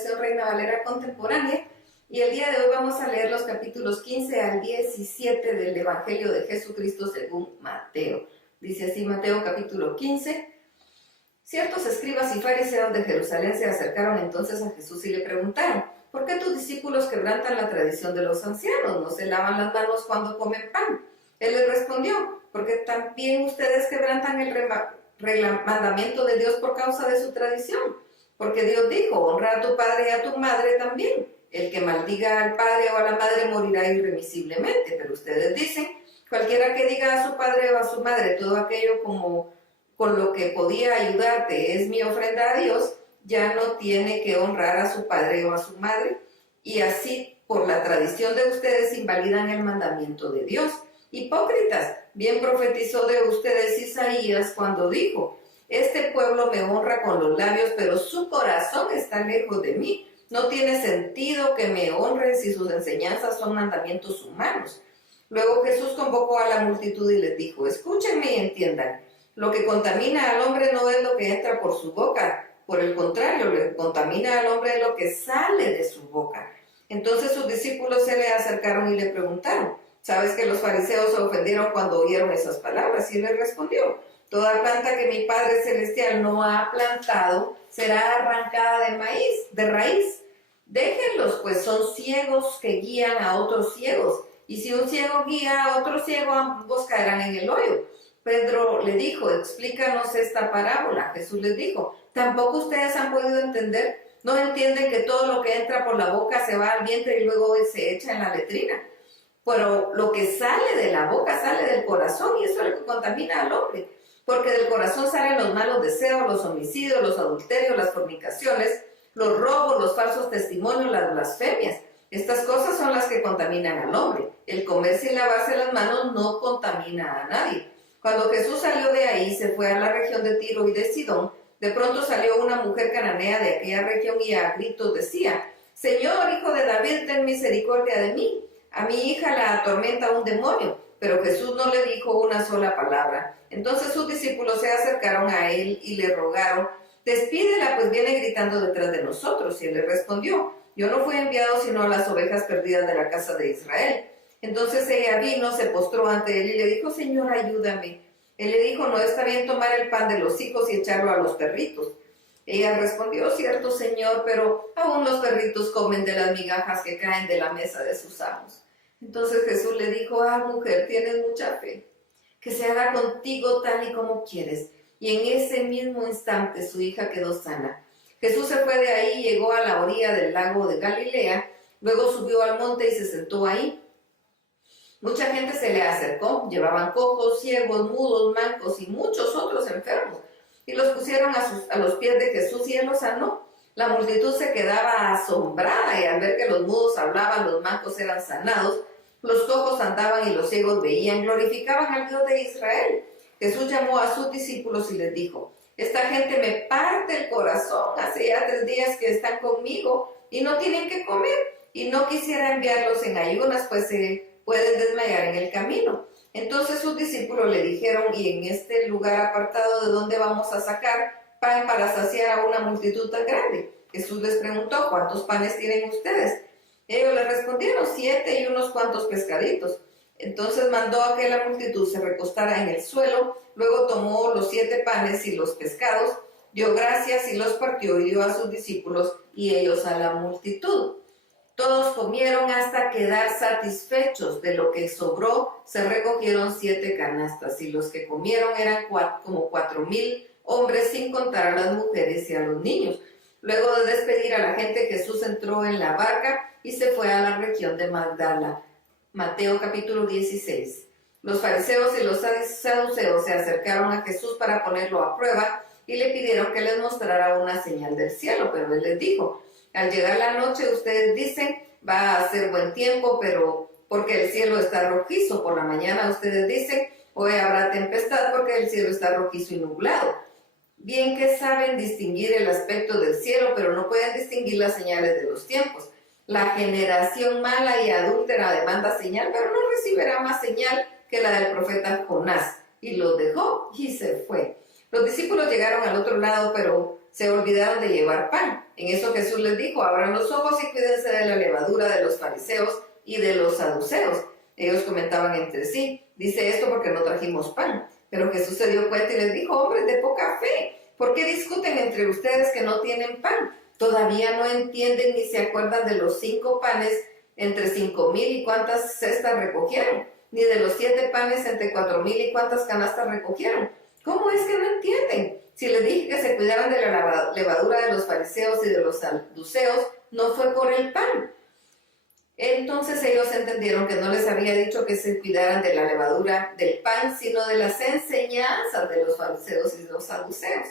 versión Reina Valera contemporánea. Y el día de hoy vamos a leer los capítulos 15 al 17 del Evangelio de Jesucristo según Mateo. Dice así Mateo capítulo 15. Ciertos escribas y fariseos de Jerusalén se acercaron entonces a Jesús y le preguntaron: ¿por qué tus discípulos quebrantan la tradición de los ancianos? ¿No se lavan las manos cuando comen pan? Él les respondió: porque también ustedes quebrantan el mandamiento de Dios por causa de su tradición. Porque Dios dijo: honra a tu padre y a tu madre también. El que maldiga al padre o a la madre morirá irremisiblemente. Pero ustedes dicen: cualquiera que diga a su padre o a su madre todo aquello con lo que podía ayudarte es mi ofrenda a Dios, ya no tiene que honrar a su padre o a su madre, y así por la tradición de ustedes invalidan el mandamiento de Dios. Hipócritas, bien profetizó de ustedes Isaías cuando dijo: este pueblo me honra con los labios, pero su corazón está lejos de mí. No tiene sentido que me honren si sus enseñanzas son mandamientos humanos. Luego Jesús convocó a la multitud y les dijo: escúchenme y entiendan. Lo que contamina al hombre no es lo que entra por su boca, por el contrario, lo que contamina al hombre es lo que sale de su boca. Entonces sus discípulos se le acercaron y le preguntaron: ¿sabes que los fariseos se ofendieron cuando oyeron esas palabras? Y él les respondió: toda planta que mi Padre Celestial no ha plantado será arrancada de raíz. Déjenlos, pues son ciegos que guían a otros ciegos. Y si un ciego guía a otro ciego, ambos caerán en el hoyo. Pedro le dijo: explícanos esta parábola. Jesús les dijo: ¿tampoco ustedes han podido entender? ¿No entienden que todo lo que entra por la boca se va al vientre y luego se echa en la letrina? Pero lo que sale de la boca sale del corazón, y eso es lo que contamina al hombre. Porque del corazón salen los malos deseos, los homicidios, los adulterios, las fornicaciones, los robos, los falsos testimonios, las blasfemias. Estas cosas son las que contaminan al hombre. El comer sin lavarse las manos no contamina a nadie. Cuando Jesús salió de ahí, se fue a la región de Tiro y de Sidón. De pronto salió una mujer cananea de aquella región y a gritos decía: Señor, hijo de David, ten misericordia de mí. A mi hija la atormenta un demonio. Pero Jesús no le dijo una sola palabra. Entonces sus discípulos se acercaron a él y le rogaron: despídela, pues viene gritando detrás de nosotros. Y él le respondió: yo no fui enviado sino a las ovejas perdidas de la casa de Israel. Entonces ella vino, se postró ante él y le dijo: Señor, ayúdame. Él le dijo: no está bien tomar el pan de los hijos y echarlo a los perritos. Ella respondió: cierto, Señor, pero aún los perritos comen de las migajas que caen de la mesa de sus amos. Entonces Jesús le dijo: mujer, tienes mucha fe, que se haga contigo tal y como quieres. Y en ese mismo instante su hija quedó sana. Jesús se fue de ahí y llegó a la orilla del lago de Galilea. Luego subió al monte y se sentó ahí. Mucha gente se le acercó, llevaban cojos, ciegos, mudos, mancos y muchos otros enfermos, y los pusieron a los pies de Jesús y él los sanó. La multitud se quedaba asombrada, y al ver que los mudos hablaban, los mancos eran sanados, los cojos andaban y los ciegos veían, glorificaban al Dios de Israel. Jesús llamó a sus discípulos y les dijo: esta gente me parte el corazón, hace ya 3 días que están conmigo y no tienen que comer, y no quisiera enviarlos en ayunas, pues se pueden desmayar en el camino. Entonces sus discípulos le dijeron: ¿y en este lugar apartado de dónde vamos a sacar pan para saciar a una multitud tan grande? Jesús les preguntó: ¿cuántos panes tienen ustedes? Ellos le respondieron: 7 y unos cuantos pescaditos. Entonces mandó a que la multitud se recostara en el suelo, luego tomó los 7 panes y los pescados, dio gracias y los partió y dio a sus discípulos y ellos a la multitud. Todos comieron hasta quedar satisfechos. De lo que sobró se recogieron 7 canastas, y los que comieron eran como 4,000 hombres, sin contar a las mujeres y a los niños. Luego de despedir a la gente, Jesús entró en la barca y se fue a la región de Magdala. Mateo capítulo 16. Los fariseos y los saduceos se acercaron a Jesús para ponerlo a prueba y le pidieron que les mostrara una señal del cielo, pero él les dijo: al llegar la noche ustedes dicen: va a hacer buen tiempo, pero porque el cielo está rojizo. Por la mañana ustedes dicen: hoy habrá tempestad, porque el cielo está rojizo y nublado. Bien que saben distinguir el aspecto del cielo, pero no pueden distinguir las señales de los tiempos. La generación mala y adúltera demanda señal, pero no recibirá más señal que la del profeta Jonás. Y lo dejó y se fue. Los discípulos llegaron al otro lado, pero se olvidaron de llevar pan. En eso Jesús les dijo, abran los ojos y cuídense de la levadura de los fariseos y de los saduceos. Ellos comentaban entre sí, dice esto porque no trajimos pan. Pero Jesús se dio cuenta y les dijo, hombres de poca fe, ¿por qué discuten entre ustedes que no tienen pan? ¿Todavía no entienden ni se acuerdan de los 5 panes entre 5,000 y cuántas cestas recogieron? Ni de los 7 panes entre 4,000 y cuántas canastas recogieron. ¿Cómo es que no entienden? Si les dije que se cuidaran de la levadura de los fariseos y de los saduceos, no fue por el pan. Entonces ellos entendieron que no les había dicho que se cuidaran de la levadura del pan, sino de las enseñanzas de los fariseos y de los saduceos.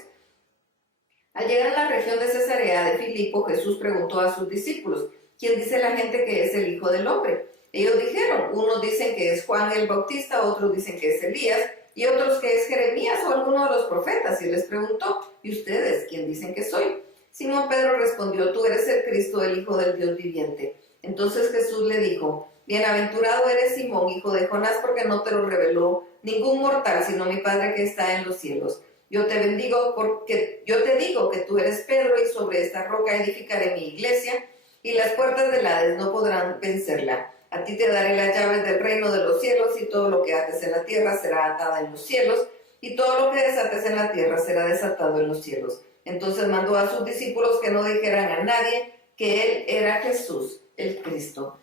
Al llegar a la región de Cesarea de Filipo, Jesús preguntó a sus discípulos, ¿quién dice la gente que es el Hijo del Hombre? Ellos dijeron, unos dicen que es Juan el Bautista, otros dicen que es Elías, y otros que es Jeremías o alguno de los profetas. Y les preguntó, ¿y ustedes quién dicen que soy? Simón Pedro respondió, tú eres el Cristo, el Hijo del Dios viviente. Entonces Jesús le dijo, bienaventurado eres Simón, hijo de Jonás, porque no te lo reveló ningún mortal, sino mi Padre que está en los cielos. Yo te bendigo porque yo te digo que tú eres Pedro y sobre esta roca edificaré mi iglesia y las puertas del Hades no podrán vencerla. A ti te daré las llaves del reino de los cielos y todo lo que ates en la tierra será atado en los cielos y todo lo que desates en la tierra será desatado en los cielos. Entonces mandó a sus discípulos que no dijeran a nadie que él era Jesús, el Cristo.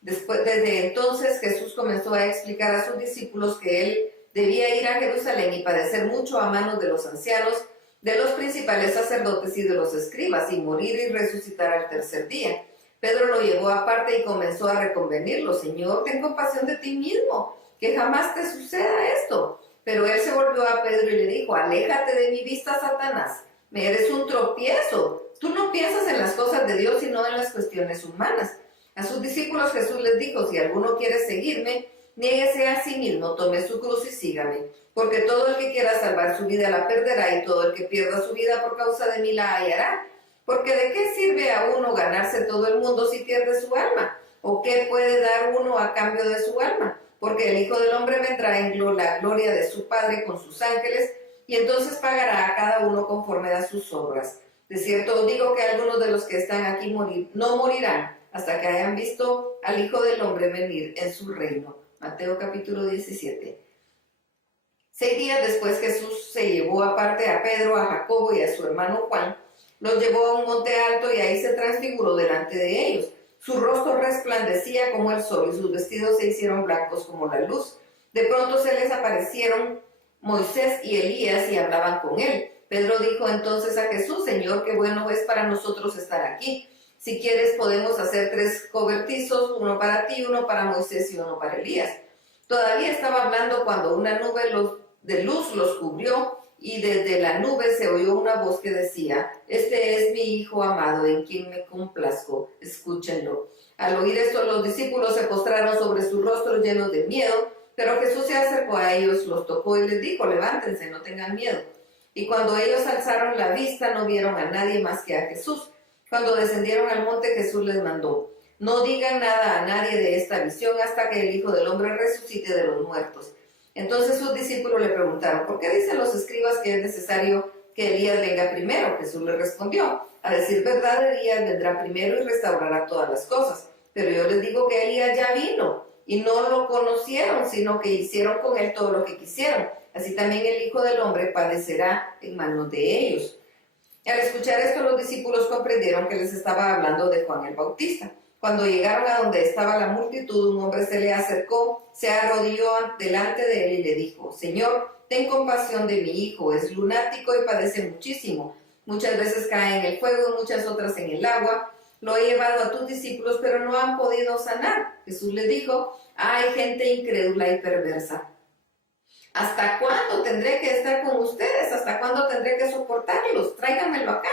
Desde entonces Jesús comenzó a explicar a sus discípulos que él debía ir a Jerusalén y padecer mucho a manos de los ancianos, de los principales sacerdotes y de los escribas, y morir y resucitar al tercer día. Pedro lo llevó aparte y comenzó a reconvenirlo. Señor, ten compasión de ti mismo, que jamás te suceda esto. Pero él se volvió a Pedro y le dijo, aléjate de mi vista, Satanás, me eres un tropiezo. Tú no piensas en las cosas de Dios, sino en las cuestiones humanas. A sus discípulos Jesús les dijo, si alguno quiere seguirme, niéguese a sí mismo, tome su cruz y sígame. Porque todo el que quiera salvar su vida la perderá, y todo el que pierda su vida por causa de mí la hallará. Porque ¿de qué sirve a uno ganarse todo el mundo si pierde su alma? ¿O qué puede dar uno a cambio de su alma? Porque el Hijo del Hombre vendrá en la gloria de su Padre con sus ángeles, y entonces pagará a cada uno conforme a sus obras. De cierto os digo que algunos de los que están aquí no morirán hasta que hayan visto al Hijo del Hombre venir en su reino. Mateo capítulo 17. 6 días después Jesús se llevó aparte a Pedro, a Jacobo y a su hermano Juan. Los llevó a un monte alto y ahí se transfiguró delante de ellos. Su rostro resplandecía como el sol y sus vestidos se hicieron blancos como la luz. De pronto se les aparecieron Moisés y Elías y hablaban con él. Pedro dijo entonces a Jesús, Señor, qué bueno es para nosotros estar aquí. Si quieres podemos hacer 3 cobertizos, uno para ti, uno para Moisés y uno para Elías. Todavía estaba hablando cuando una nube de luz los cubrió y desde la nube se oyó una voz que decía, este es mi Hijo amado en quien me complazco, escúchenlo. Al oír esto los discípulos se postraron sobre sus rostros llenos de miedo, pero Jesús se acercó a ellos, los tocó y les dijo, levántense, no tengan miedo. Y cuando ellos alzaron la vista no vieron a nadie más que a Jesús. Cuando descendieron al monte Jesús les mandó, no digan nada a nadie de esta visión hasta que el Hijo del Hombre resucite de los muertos. Entonces sus discípulos le preguntaron, ¿por qué dicen los escribas que es necesario que Elías venga primero? Jesús les respondió, a decir verdad, Elías vendrá primero y restaurará todas las cosas. Pero yo les digo que Elías ya vino y no lo conocieron, sino que hicieron con él todo lo que quisieron. Así también el Hijo del Hombre padecerá en manos de ellos. Al escuchar esto, los discípulos comprendieron que les estaba hablando de Juan el Bautista. Cuando llegaron a donde estaba la multitud, un hombre se le acercó, se arrodilló delante de él y le dijo, Señor, ten compasión de mi hijo, es lunático y padece muchísimo. Muchas veces cae en el fuego y muchas otras en el agua. Lo he llevado a tus discípulos, pero no han podido sanar. Jesús les dijo, hay gente incrédula y perversa. ¿Hasta cuándo tendré que estar con ustedes? ¿Hasta cuándo tendré que soportarlos? Tráiganmelo acá.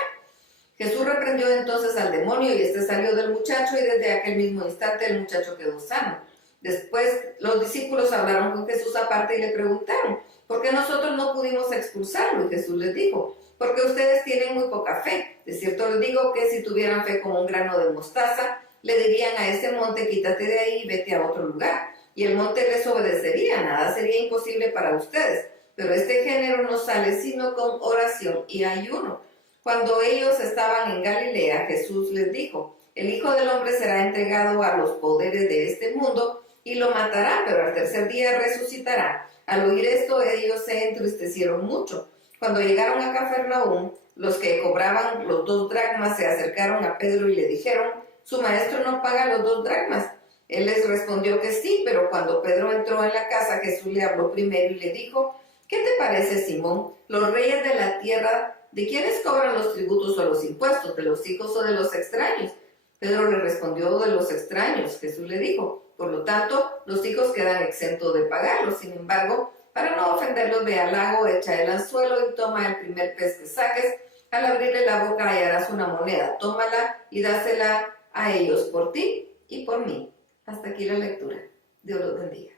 Jesús reprendió entonces al demonio y este salió del muchacho y desde aquel mismo instante el muchacho quedó sano. Después los discípulos hablaron con Jesús aparte y le preguntaron, ¿por qué nosotros no pudimos expulsarlo? Y Jesús les dijo, porque ustedes tienen muy poca fe. De cierto les digo que si tuvieran fe como un grano de mostaza, le dirían a este monte, quítate de ahí y vete a otro lugar. Y el monte les obedecería, nada sería imposible para ustedes. Pero este género no sale sino con oración y ayuno. Cuando ellos estaban en Galilea, Jesús les dijo: el Hijo del Hombre será entregado a los poderes de este mundo y lo matará, pero al tercer día resucitará. Al oír esto, ellos se entristecieron mucho. Cuando llegaron a Cafarnaúm, los que cobraban los 2 dracmas se acercaron a Pedro y le dijeron: su maestro no paga los 2 dracmas. Él les respondió que sí, pero cuando Pedro entró en la casa, Jesús le habló primero y le dijo: ¿qué te parece, Simón? Los reyes de la tierra, ¿de quiénes cobran los tributos o los impuestos? ¿De los hijos o de los extraños? Pedro le respondió: de los extraños. Jesús le dijo: por lo tanto, los hijos quedan exentos de pagarlos. Sin embargo, para no ofenderlos, ve al lago, echa el anzuelo y toma el primer pez que saques. Al abrirle la boca hallarás una moneda. Tómala y dásela a ellos por ti y por mí. Hasta aquí la lectura. Dios los bendiga.